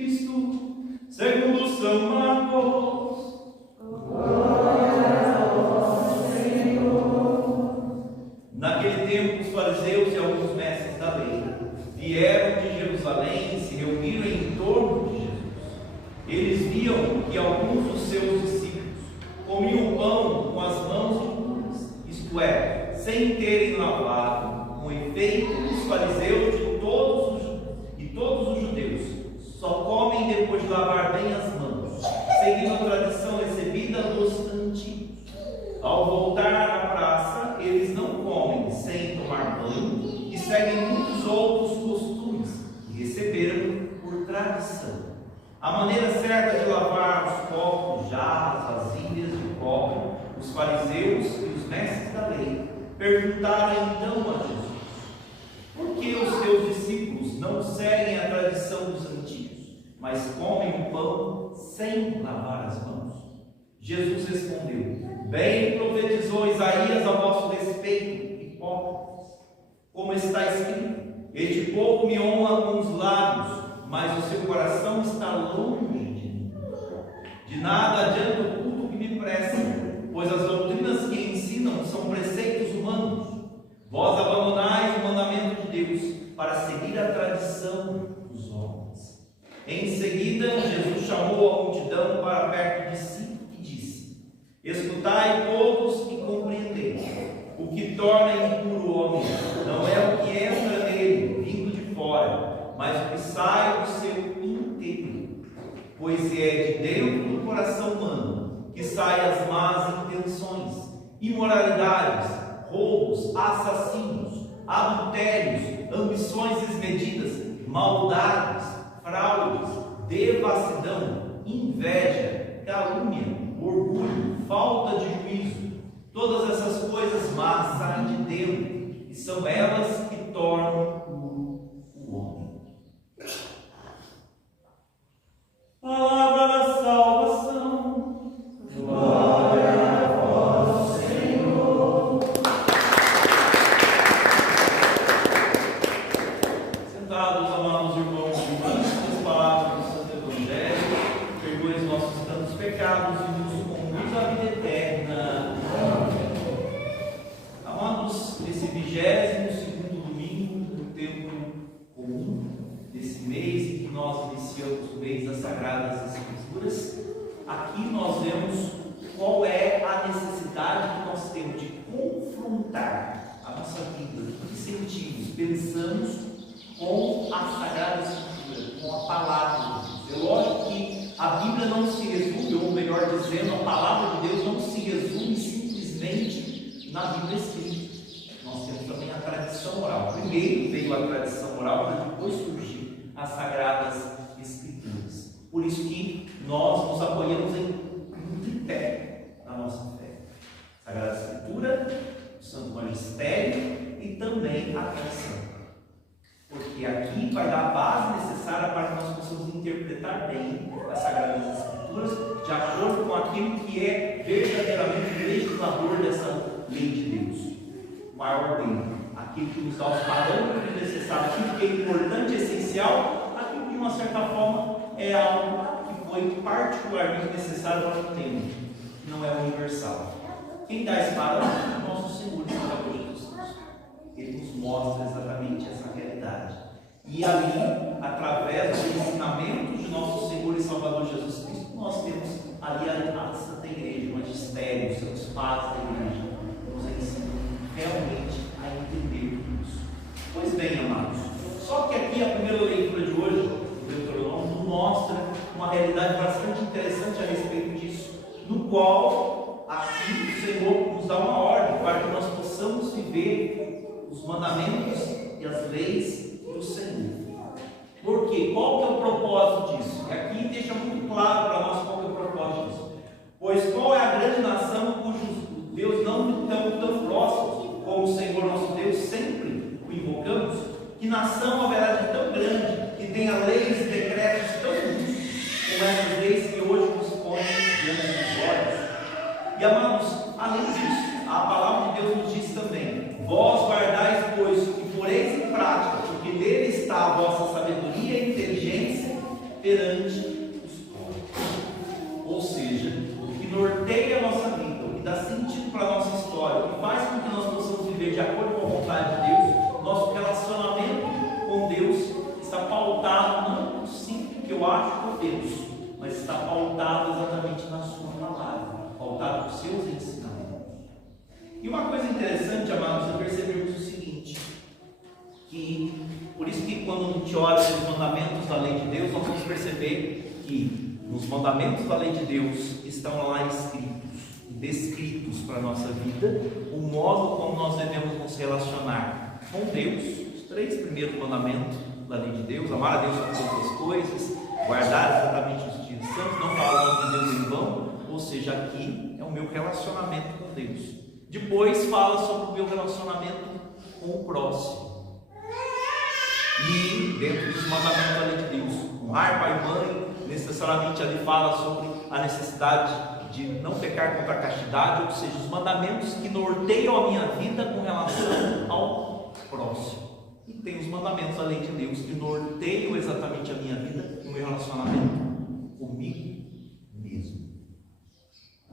Cristo, segundo São Marcos. Glória ao Senhor. Naquele tempo, os fariseus e alguns mestres da lei vieram de Jerusalém e se reuniram em torno de Jesus. Eles viam que alguns dos seus discípulos comiam o pão com as mãos impuras, isto é, sem terem lavado. Com efeito, os fariseus e todos os judeus só comem depois de lavar bem as mãos, seguindo a tradição recebida dos antigos. Ao voltar à praça, eles não comem sem tomar banho e seguem muitos outros costumes que receberam por tradição. A maneira certa de lavar os copos, jarras, vasilhas de cobre, os fariseus e os mestres da lei perguntaram então a Jesus: por que os teus discípulos não seguem a tradição dos antigos, mas comem o pão sem lavar as mãos? Jesus respondeu: bem profetizou Isaías a vosso respeito, hipócritas. Como está escrito: este povo me honra com os lábios, mas o seu coração está longe de mim. De nada adianta o culto que me prestam, pois as doutrinas que ensinam são preceitos humanos. Vós abandonais o mandamento de Deus para seguir a tradição dos homens. Em seguida, Jesus chamou a multidão para perto de si e disse: escutai todos e compreendei. O que torna impuro o homem não é o que entra nele, vindo de fora, mas o que sai do seu interior. Pois é de dentro do coração humano que saem as más intenções, imoralidades, roubos, assassinos, adultérios, ambições desmedidas, maldades, fraudes, devassidão, inveja, calúnia, orgulho, falta de juízo. Todas essas coisas más saem de dentro e são elas que tornam puro o homem. Palavra da salvação. Glória a vós, Senhor. Sentados, amados irmãos e irmãs, as palavras do Santo Evangelho, perdoe os nossos tantos pecados e nos conduz à vida eterna. Amados, nesse 22º domingo do tempo comum desse mês em que nós iniciamos o mês das Sagradas Escrituras, aqui nós vemos qual é a necessidade que nós temos de confrontar a nossa vida, o que sentimos, pensamos com a Sagrada Escritura, com a Palavra de Deus. É lógico que a Bíblia não se resume, ou melhor dizendo, a Palavra de Deus não se resume simplesmente na Bíblia escrita. Nós temos também a tradição oral. Primeiro veio a tradição oral, para depois surgir as Sagradas Escrituras. Por isso que nós nos apoiamos em um tripé na nossa fé: Sagrada Escritura, o Santo Magistério e também a tradição. Porque aqui vai dar a base necessária para que nós possamos interpretar bem as Sagradas Escrituras de acordo com aquilo que é verdadeiramente o legislador dessa lei de Deus. O maior bem, aquilo que nos dá os parâmetros necessários, aquilo que é importante, essencial, aquilo que de uma certa forma é algo que foi particularmente necessário para o tempo, não é universal. Quem dá esse parâmetro é o nosso Senhor e Salvador Jesus Cristo. Ele nos mostra exatamente essa realidade. E ali, através dos ensinamentos de nosso Senhor e Salvador Jesus Cristo, nós temos ali a Santa Igreja, o magistério, os seus padres da Igreja, nos ensinam realmente a entender tudo isso. Pois bem, amados, só que aqui a primeira leitura de hoje, do Deuteronômio, nos mostra uma realidade bastante interessante a respeito disso, no qual aqui o Senhor nos dá uma ordem para que nós possamos viver os mandamentos e as leis do Senhor. Por quê? Qual que é o propósito disso? E aqui deixa muito claro para nós qual que é o propósito disso. Pois qual é a grande nação cujos Deus não estão tão próximos como o Senhor nosso Deus, sempre o invocamos? Que nação haverá de tão grande, que tenha leis e decretos tão justos, como essas leis que hoje nos põem diante dos olhos? E amados, além disso, a palavra de Deus nos diz também: vós guardais, pois, e poreis em prática, porque nele está a vossa sabedoria e inteligência perante gente olha os mandamentos da lei de Deus, nós vamos perceber que nos mandamentos da lei de Deus estão lá escritos, descritos para a nossa vida, o modo como nós devemos nos relacionar com Deus, os 3 primeiros mandamentos da lei de Deus: amar a Deus sobre todas as coisas, guardar exatamente os dias santos, não falar o nome de Deus em vão, ou seja, aqui é o meu relacionamento com Deus. Depois fala sobre o meu relacionamento com o próximo. E dentro dos mandamentos da lei de Deus, honrar pai e mãe, necessariamente ali fala sobre a necessidade de não pecar contra a castidade, ou seja, os mandamentos que norteiam a minha vida com relação ao próximo. E tem os mandamentos da lei de Deus que norteiam exatamente a minha vida no meu relacionamento comigo mesmo.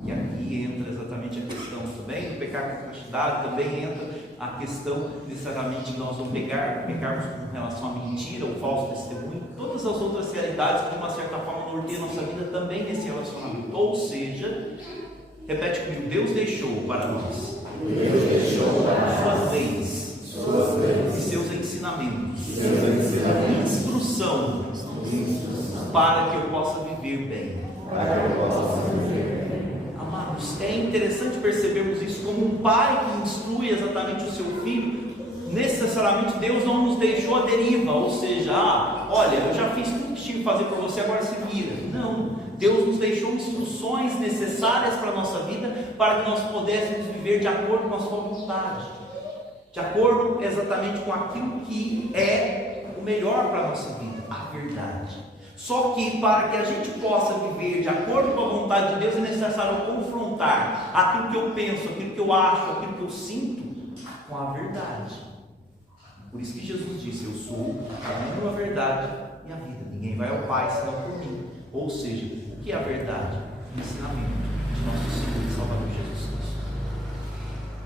E aqui entra exatamente a questão também do pecar contra a castidade, também entra a questão necessariamente de nós não pecarmos com relação à mentira ou falso testemunho, todas as outras realidades que de uma certa forma norteiam a nossa vida também nesse relacionamento. Ou seja, repete comigo: Deus deixou para nós suas leis e seus ensinamentos, instrução para que eu possa viver bem. Amados, é interessante percebermos isso como um pai que instrui exatamente o seu filho. Necessariamente Deus não nos deixou à deriva, ou seja, olha, eu já fiz tudo que tinha que fazer para você, agora se vira. Não, Deus nos deixou instruções necessárias para a nossa vida, para que nós pudéssemos viver de acordo com a sua vontade, de acordo exatamente com aquilo que é o melhor para a nossa vida, a verdade. Só que para que a gente possa viver de acordo com a vontade de Deus, é necessário confrontar aquilo que eu penso, aquilo que eu acho, aquilo que eu sinto com a verdade. Por isso que Jesus disse: eu sou o caminho, a verdade e a vida. Ninguém vai ao Pai senão por mim. Ou seja, o que é a verdade? O ensinamento de nosso Senhor e Salvador Jesus Cristo.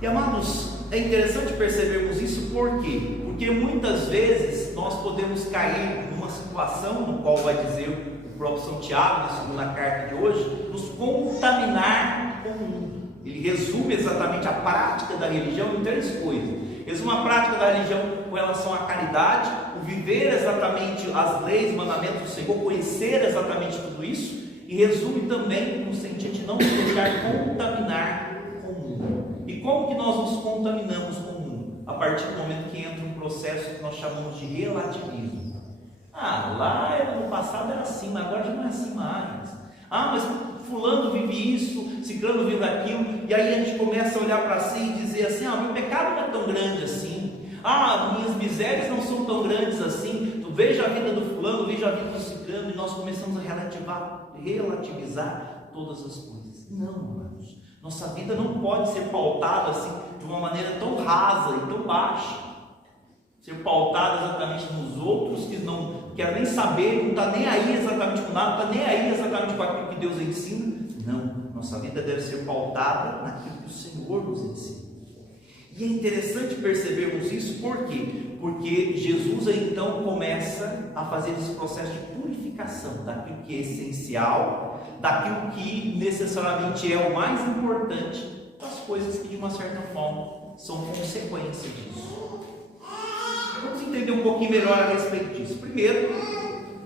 E amados, é interessante percebermos isso. Por quê? Porque muitas vezes nós podemos cair numa situação no qual vai dizer o próprio São Tiago, na segunda carta de hoje, nos contaminar com o mundo. Ele resume exatamente a prática da religião em 3 coisas. Resume a prática da religião com relação à caridade, o viver exatamente as leis, mandamentos do Senhor, conhecer exatamente tudo isso, e resume também no sentido de não se deixar contaminar com o mundo. E como que nós nos contaminamos com o mundo? A partir do momento que entra um processo que nós chamamos de relativismo. Lá no passado era assim, mas agora já não é assim mais. Mas fulano vive isso, ciclano vive aquilo, e aí a gente começa a olhar para si e dizer assim: meu pecado não é tão grande assim, minhas misérias não são tão grandes assim. Tu veja a vida do fulano, veja a vida do ciclano, e nós começamos a relativizar todas as coisas. Não, amados, nossa vida não pode ser pautada assim de uma maneira tão rasa e tão baixa, ser pautada exatamente nos outros que não quer nem saber, não está nem aí exatamente com nada, não está nem aí exatamente com aquilo que Deus ensina. Não, nossa vida deve ser pautada naquilo que o Senhor nos ensina. E é interessante percebermos isso. Por quê? Porque Jesus então começa a fazer esse processo de purificação daquilo que é essencial, daquilo que necessariamente é o mais importante, das coisas que de uma certa forma são consequência disso. Vamos entender um pouquinho melhor a respeito disso. Primeiro,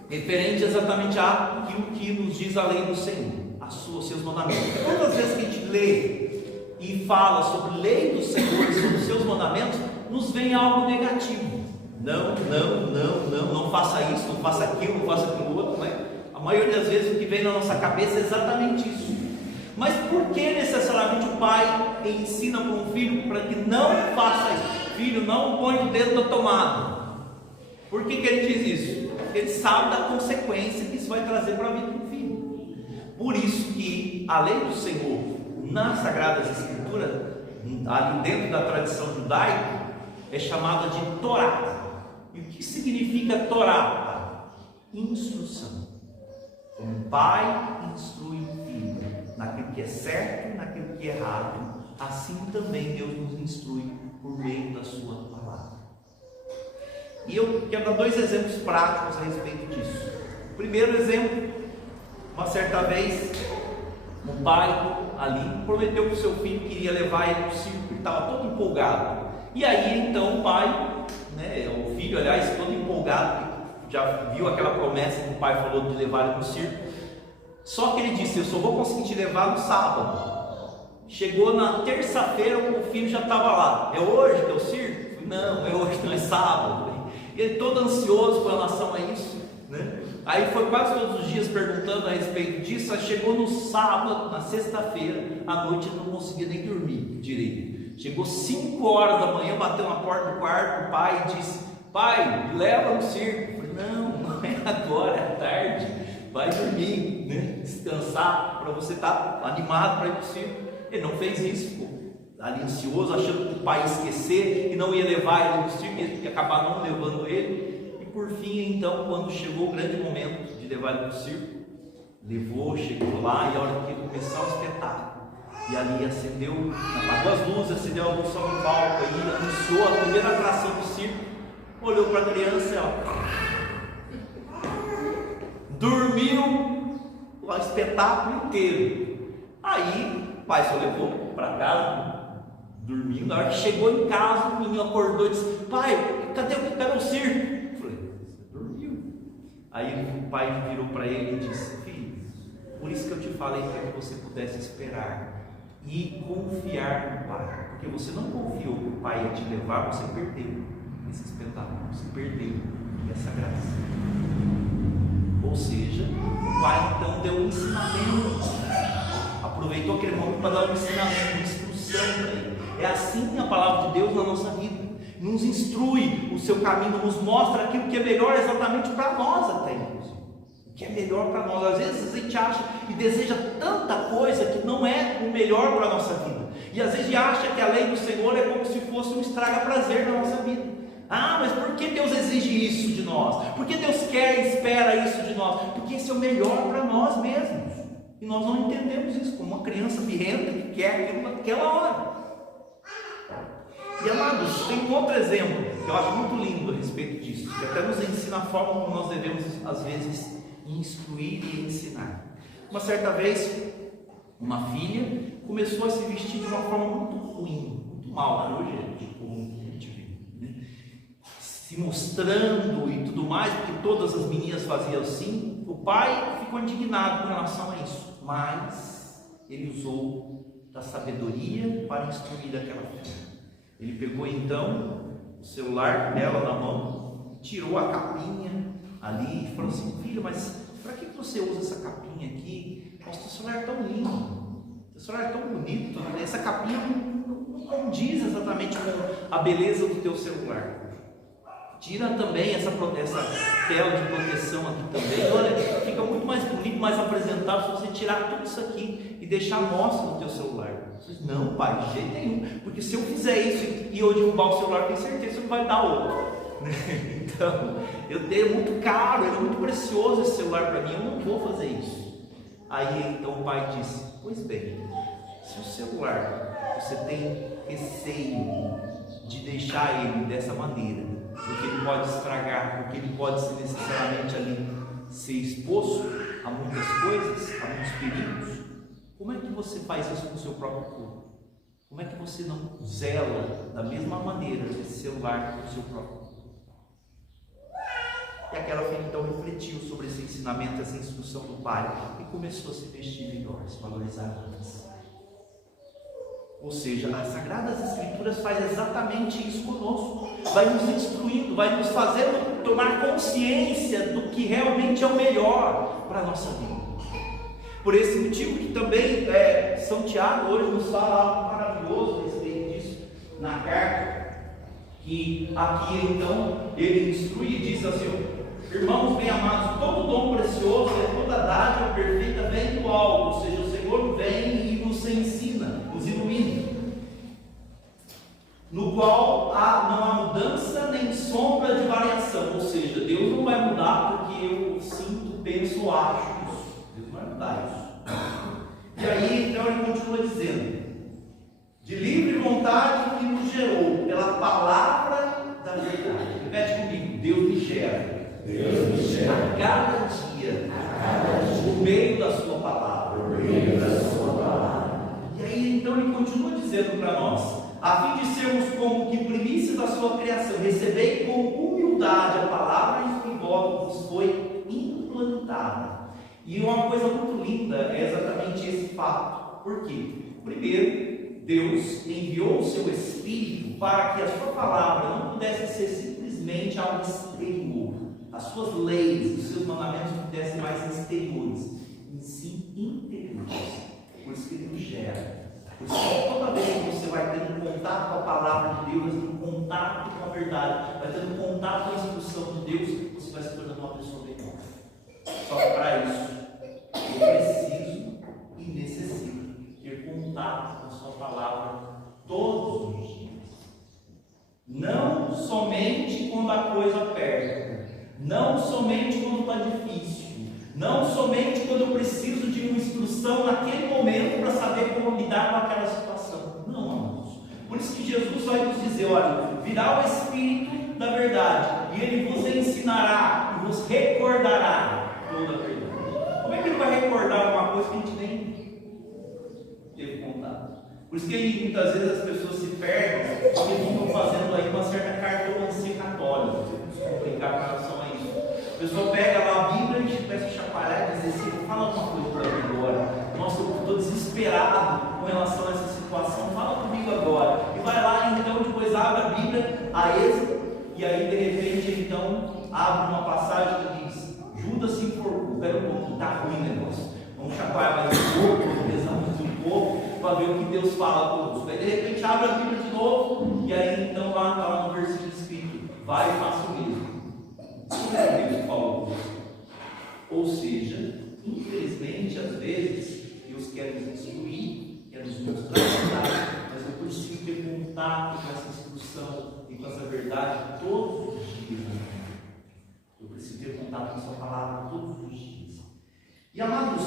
referente exatamente àquilo que nos diz a lei do Senhor, seus mandamentos. Todas as vezes que a gente lê e fala sobre a lei do Senhor e sobre os seus mandamentos, nos vem algo negativo. Não faça isso, não faça aquilo, não faça aquilo outro, né? A maioria das vezes o que vem na nossa cabeça é exatamente isso. Mas por que necessariamente o pai ensina para um filho para que não faça isso? Filho, não põe o dedo na tomada. Por que ele diz isso? Porque ele sabe da consequência que isso vai trazer para a vida do filho. Por isso que a lei do Senhor, nas Sagradas Escrituras, ali dentro da tradição judaica, é chamada de Torá. E o que significa Torá? Instrução. Um pai instrui o filho naquilo que é certo, naquilo que é errado. Assim também Deus nos instrui por meio da sua palavra. E eu quero dar 2 exemplos práticos a respeito disso. O primeiro exemplo: uma certa vez, um pai ali prometeu para o seu filho que iria levar ele para o circo, ele estava todo empolgado. E aí então o pai, o filho, aliás, todo empolgado, já viu aquela promessa que o pai falou de levar ele para o circo. Só que ele disse: eu só vou conseguir te levar no sábado. Chegou na terça-feira, o filho já estava lá. É hoje que é o circo? Não, é hoje, não, é sábado. E ele todo ansioso com relação a isso, né? Aí foi quase todos os dias perguntando a respeito disso. Aí chegou no sábado, na sexta-feira, à noite ele não conseguia nem dormir direito. Chegou 5 horas da manhã, bateu na porta do quarto, o pai disse: pai, me leva no circo. Eu falei: não é agora, é tarde, vai dormir, né? Descansar, para você estar animado para ir para o circo. Ele não fez isso, ficou ali ansioso, achando que o pai ia esquecer e não ia levar ele no circo, ia acabar não levando ele. E por fim, então, quando chegou o grande momento de levar ele para o circo, levou, chegou lá, e a hora que começou o espetáculo, e ali acendeu, apagou as luzes, acendeu a luz só no palco, aí anunciou a primeira atração do circo, olhou para a criança e dormiu o espetáculo inteiro. Aí o pai só levou para casa, dormindo. Na hora que chegou em casa, o menino acordou e disse: pai, cadê o circo? Eu falei: você dormiu. Aí o pai virou para ele e disse: filho, por isso que eu te falei, para que você pudesse esperar e confiar no pai, porque você não confiou que o pai ia te levar, você perdeu esse espetáculo, você perdeu essa graça. Ou seja, o pai então deu um ensinamento, aproveitou aquele momento para dar um ensinamento, uma instrução para ele. É assim a palavra de Deus na nossa vida, nos instrui o seu caminho, nos mostra aquilo que é melhor exatamente para nós, até inclusive o que é melhor para nós. Às vezes a gente acha e deseja tanta coisa que não é o melhor para a nossa vida, e às vezes acha que a lei do Senhor é como se fosse um estraga-prazer na nossa vida. Ah, mas por que Deus exige isso de nós? Por que Deus quer e espera isso de nós? Porque isso é o melhor para nós mesmos, e nós não entendemos isso, como uma criança birrenta que quer aquilo naquela hora. E amados, tem um outro exemplo que eu acho muito lindo a respeito disso, que até nos ensina a forma como nós devemos às vezes instruir e ensinar. Uma certa vez, uma filha começou a se vestir de uma forma muito ruim, muito mal, hoje é tipo comum que a gente vê, né? Se mostrando e tudo mais, porque todas as meninas faziam assim. O pai ficou indignado com relação a isso, mas ele usou da sabedoria para instruir aquela filha. Ele pegou então o celular dela na mão, tirou a capinha ali e falou assim: filha, mas para que você usa essa capinha aqui? Nossa, teu celular é tão lindo, teu celular é tão bonito, essa capinha não condiz exatamente com a beleza do teu celular. Tira também essa tela de proteção aqui também. Olha, fica muito mais bonito, mais apresentável se você tirar tudo isso aqui e deixar a mostra no teu celular. Disse: não, pai, de jeito nenhum, porque se eu fizer isso e eu derrubar o celular, tenho certeza que não vai dar outro. Então, eu tenho muito caro, é muito precioso esse celular para mim, eu não vou fazer isso. Aí então o pai disse: pois bem, se o celular você tem receio de deixar ele dessa maneira, porque ele pode estragar, porque ele pode ser necessariamente ali ser exposto a muitas coisas, a muitos perigos, como é que você faz isso com o seu próprio corpo? Como é que você não zela da mesma maneira esse celular com o seu próprio corpo? E aquela filha então refletiu sobre esse ensinamento, essa instrução do pai, e começou a se vestir melhor, se valorizar mais. Ou seja, as Sagradas Escrituras faz exatamente isso conosco, vai nos instruindo, vai nos fazendo tomar consciência do que realmente é o melhor para a nossa vida. Por esse motivo que também São Tiago hoje nos fala algo maravilhoso a respeito disso na carta, que aqui então ele instrui e diz assim: irmãos bem amados, todo dom precioso e toda dádiva perfeita vem do alto, ou seja, o Senhor vem e nos ensina, nos ilumina, no qual não há mudança nem sombra de variação. Ou seja, Deus não vai mudar porque eu sinto, penso ou acho isso. Deus não vai mudar isso. E aí então ele continua dizendo: de livre vontade que nos gerou pela palavra da verdade. Repete comigo: Deus me gera. Deus me gera a cada dia, por meio da sua palavra. E aí então ele continua dizendo para nós: a fim de sermos como que primícias da sua criação, recebei com humildade a palavra em voz propósito vos foi implantada. E uma coisa muito linda é exatamente esse fato. Por quê? Primeiro, Deus enviou o seu Espírito para que a sua palavra não pudesse ser simplesmente algo exterior. As suas leis, os seus mandamentos não pudessem mais exteriores, e sim interiores. Por isso que Deus gera. Por isso que toda vez que você vai tendo contato com a palavra de Deus, vai tendo contato com a verdade, vai tendo contato com a instrução de Deus, você vai se tornando uma pessoa melhor. Só que para isso, eu preciso e necessito ter contato com a sua palavra todos os dias. Não somente quando a coisa aperta, não somente quando está difícil, não somente quando eu preciso de uma instrução naquele momento para saber como lidar com aquela situação. Não, amados. Por isso que Jesus vai nos dizer, olha, virá o Espírito da verdade, e Ele vos ensinará e vos recordará toda a verdade. Como é que Ele vai recordar alguma coisa que a gente nem teve contato? Por isso que muitas vezes as pessoas se perdem, porque ficam fazendo aí uma certa cartomancia católica. Vamos brincar com relação a isso. A pessoa pega lá a Bíblia e começa a chacoalhar e dizer assim, fala alguma coisa para mim agora. Nossa, eu estou desesperado com relação a essa situação, fala comigo agora. E vai lá então, depois abre a Bíblia, a Êxodo, e aí de repente então abre uma passagem que diz, Judas se enforcou, pera um pouco, está ruim o negócio. Vamos chacoalhar mais um pouco, rezamos um pouco, para ver o que Deus fala conosco. Aí de repente abre a Bíblia de novo, e aí então lá está lá no versículo escrito, vai e faça o mesmo. Isso é Deus que falou. Ou seja, infelizmente, às vezes, Deus quer nos instruir, quer nos mostrar a verdade, mas eu preciso ter contato com essa instrução e com essa verdade todos os dias. Eu preciso ter contato com a sua palavra todos os dias. E amados,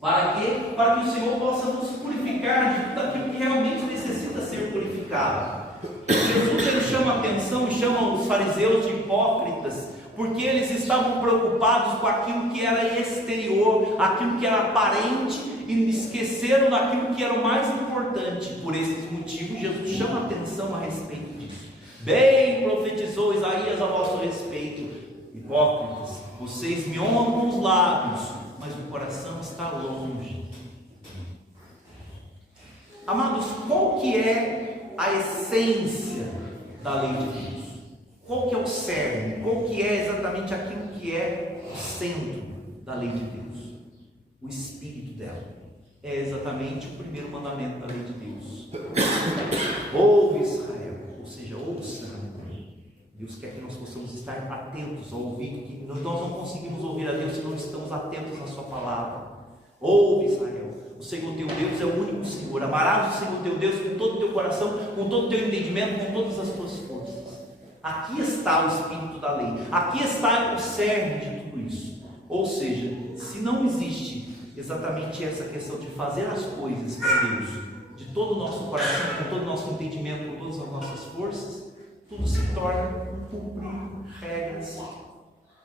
para quê? Para que o Senhor possa nos purificar de tudo aquilo que realmente necessita ser purificado. Jesus ele chama a atenção e chama os fariseus de hipócritas, porque eles estavam preocupados com aquilo que era exterior, aquilo que era aparente, e esqueceram daquilo que era o mais importante. Por esses motivos, Jesus chama a atenção a respeito disso. Bem profetizou Isaías a vosso respeito, hipócritas, vocês me honram com os lábios, mas o coração está longe. Amados, qual que é a essência da lei de Deus? Qual que é o cerne? Qual que é exatamente aquilo que é o centro da lei de Deus? O espírito dela. É exatamente o primeiro mandamento da lei de Deus. Ouve Israel, ou seja, ouça. Deus quer que nós possamos estar atentos ao ouvir, que nós não conseguimos ouvir a Deus se não estamos atentos à sua palavra. Ouve Israel, o Senhor teu Deus é o único Senhor. Amarás o Senhor teu Deus com todo o teu coração, com todo o teu entendimento, com todas as tuas forças. Aqui está o espírito da lei, aqui está o cerne de tudo isso. Ou seja, se não existe exatamente essa questão de fazer as coisas para Deus, de todo o nosso coração, com todo o nosso entendimento, com todas as nossas forças, tudo se torna cumprir regras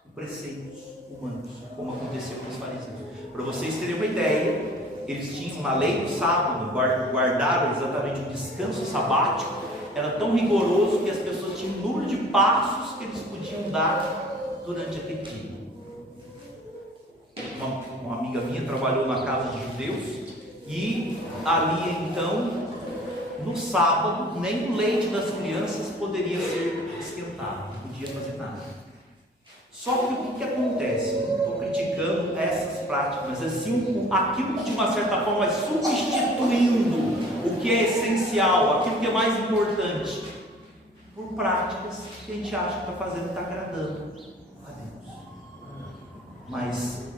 e preceitos humanos, como aconteceu com os fariseus. Para vocês terem uma ideia, eles tinham uma lei do sábado, guardaram exatamente o descanso sabático, era tão rigoroso que as pessoas tinham um número de passos que eles podiam dar durante aquele dia. Uma amiga minha trabalhou na casa de judeus, e ali então, no sábado, nem o leite das crianças poderia ser esquentado, não podia fazer nada. Só que o que acontece? Não estou criticando essas práticas, mas assim, aquilo que de uma certa forma vai substituindo o que é essencial, aquilo que é mais importante, por práticas que a gente acha que está fazendo, está agradando a Deus. Mas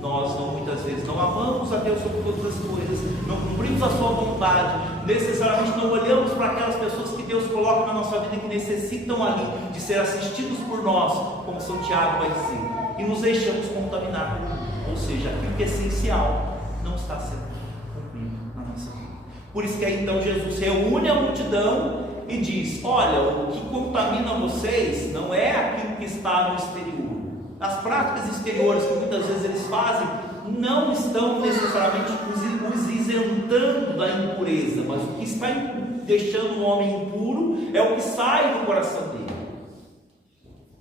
nós muitas vezes não amamos a Deus sobre todas as coisas, não cumprimos a sua vontade, necessariamente não olhamos para aquelas pessoas que Deus coloca na nossa vida que necessitam ali de ser assistidos por nós, como São Tiago vai dizer, e nos deixamos contaminar por tudo. Ou seja, aquilo que é essencial não está sendo cumprido na nossa vida. Por isso que aí então Jesus reúne a multidão e diz: olha, o que contamina vocês não é aquilo que está no exterior. As práticas exteriores que muitas vezes eles fazem não estão necessariamente os isentando da impureza, mas o que está deixando o homem impuro é o que sai do coração dele.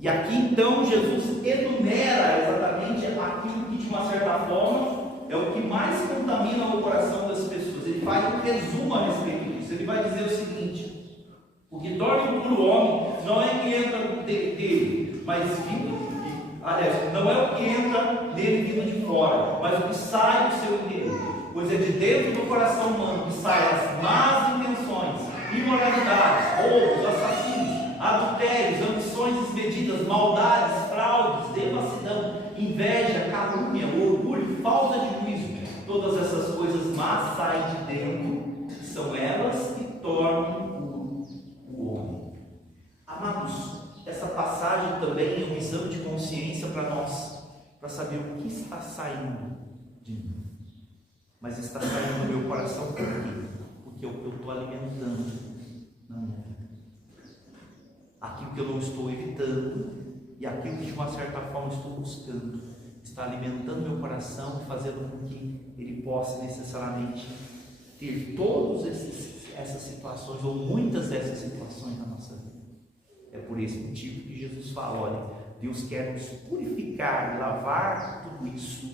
E aqui então Jesus enumera exatamente aquilo que de uma certa forma é o que mais contamina o coração das pessoas. Ele faz um resumo a respeito disso. Ele vai dizer o seguinte: o que torna impuro o homem não é que entra dele, mas não é o que entra nele vindo de fora, mas o que sai do seu interior. Pois é de dentro do coração humano que saem as más intenções, imoralidades, roubos, assassínios, adultérios, ambições desmedidas, maldades, fraudes, devassidão, inveja, calúnia, orgulho, falta de juízo. Todas essas coisas más saem de dentro, e são elas que tornam impuro o homem. Amados, essa passagem também é um exame de consciência para nós, para saber o que está saindo de mim. Mas está saindo do meu coração por quê? Porque é o que eu estou alimentando na minha vida. Aquilo que eu não estou evitando e aquilo que de uma certa forma estou buscando está alimentando meu coração e fazendo com que ele possa necessariamente ter todas essas situações ou muitas dessas situações na nossa vida. É por esse motivo que Jesus fala: olha, Deus quer nos purificar e lavar tudo isso,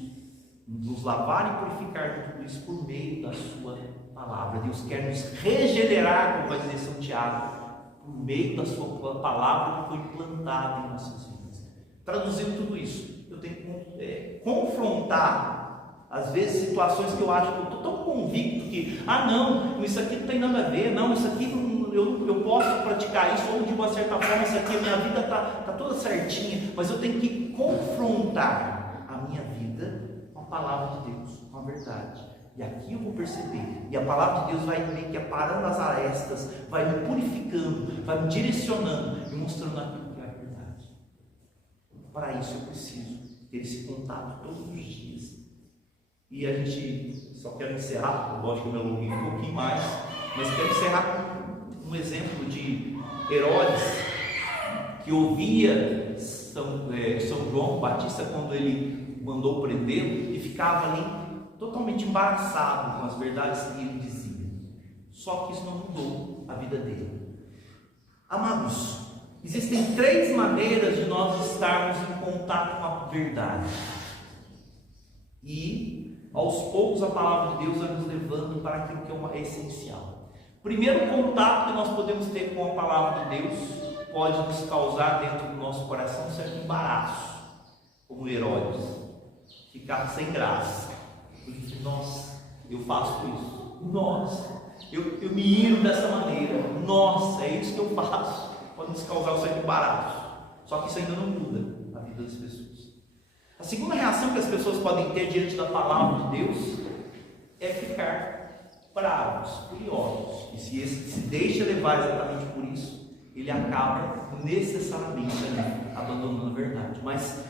nos lavar e purificar de tudo isso por meio da sua palavra. Deus quer nos regenerar, como vai dizer São Tiago, por meio da sua palavra que foi implantada em nossas vidas. Traduzindo tudo isso, eu tenho que confrontar, às vezes, situações que eu acho que eu estou tão convicto que, não, isso aqui não tem nada a ver, não, isso aqui eu posso praticar isso, ou de uma certa forma, isso aqui, a minha vida está toda certinha, mas eu tenho que confrontar a minha vida com a palavra de Deus, com a verdade. E aqui eu vou perceber, e a palavra de Deus vai meio que aparando as arestas, vai me purificando, vai me direcionando e mostrando aquilo que é a verdade. Para isso eu preciso ter esse contato todos os dias. E a gente só quer encerrar, lógico que eu me alonguei um pouquinho mais, mas quero encerrar com um exemplo de Herodes, que ouvia São João Batista quando ele mandou prendê-lo e ficava ali totalmente embaraçado com as verdades que ele dizia. Só que isso não mudou a vida dele. Amados, existem 3 maneiras de nós estarmos em contato com a verdade. E aos poucos a palavra de Deus vai nos levando para aquilo que é essencial. Primeiro contato que nós podemos ter com a palavra de Deus pode nos causar dentro do nosso coração um certo embaraço, como Herodes, ficar sem graça. Nossa, eu faço isso. Nossa, eu me iro dessa maneira. Nossa, é isso que eu faço. Pode nos causar um certo embaraço. Só que isso ainda não muda a vida das pessoas. A segunda reação que as pessoas podem ter diante da palavra de Deus é ficar bravos, furiosos. E se esse se deixa levar exatamente por isso, ele acaba necessariamente abandonando a verdade. Mas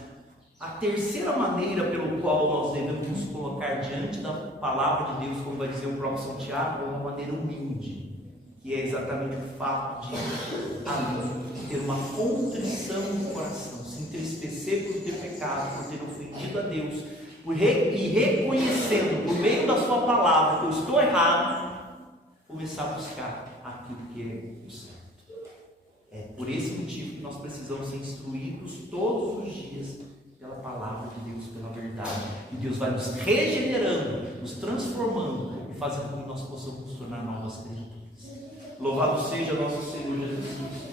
a terceira maneira pelo qual nós devemos nos colocar diante da palavra de Deus, como vai dizer o próprio São Tiago, é uma maneira humilde, que é exatamente o fato de ter uma contrição no coração, se entristecer por ter pecado, por ter ofendido a Deus, e reconhecendo por meio da sua palavra que eu estou errado, começar a buscar aquilo que é o certo. É por esse motivo que nós precisamos ser instruídos todos os dias pela palavra de Deus, pela verdade. E Deus vai nos regenerando, nos transformando e fazendo com que nós possamos nos tornar novas criaturas. Louvado seja nosso Senhor Jesus Cristo.